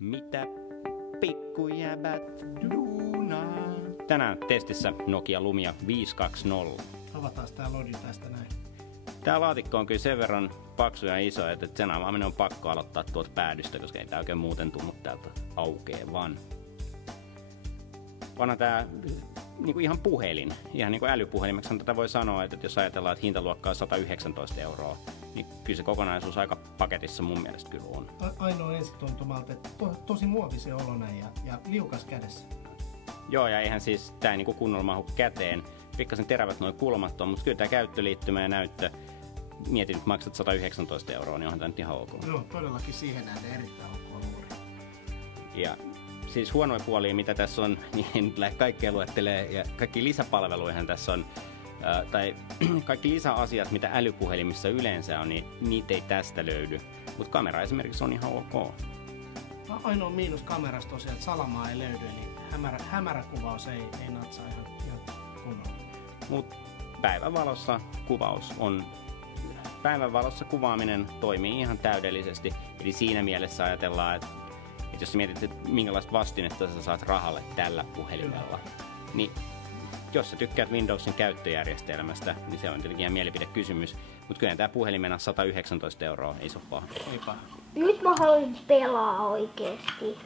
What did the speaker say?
Mitä pikkujäbät duunaa? Tänään testissä Nokia Lumia 520. Avataan tää lodi tästä näin. Tää laatikko on kyllä sen verran paksu ja iso, että sen avaaminen on pakko aloittaa tuolta päädystä, koska ei tää oikein muuten tunnu täältä aukeavan. Vanha tää niinku ihan puhelin, ihan niinku älypuhelimeksi tätä voi sanoa, että jos ajatellaan, että hintaluokkaa 119 €, niin kyllä se kokonaisuus aika paketissa mun mielestä kyllä on. Ainoa ensituntumalta, että tosi muovisen oloinen ja liukas kädessä. Joo, ja eihän siis tää niinku kunnolla mahu käteen. Pikkasen terävät nuo kulmat on, mutta kyllä tää käyttöliittymä ja näyttö, mietin, että maksat 119 €, niin onhan tää nyt ihan ok. Joo, todellakin siihen nähden erittäin ok luuri. Ja siis huonoja puolia, mitä tässä on, niin kaikkea luettelee, ja kaikki lisäpalveluihan tässä on, tai kaikki lisäasiat, mitä älypuhelimissa yleensä on, niin niitä ei tästä löydy. Mutta kamera esimerkiksi on ihan ok. Ainoa miinus kamerasta tosiaan, että salamaa ei löydy, eli hämärä kuvaus ei natsaa ihan kunnolla. Mutta päivänvalossa kuvaaminen toimii ihan täydellisesti. Eli siinä mielessä ajatellaan, että jos mietit, että minkälaista vastinetta sä saat rahalle tällä puhelimella, niin jos sä tykkäät Windowsin käyttöjärjestelmästä, niin se on tietenkin ihan mielipidekysymys. Mutta kyllä tämä puhelimena 119 €, ei se ole paha. Ei paha. Nyt mä haluan pelaa oikeesti.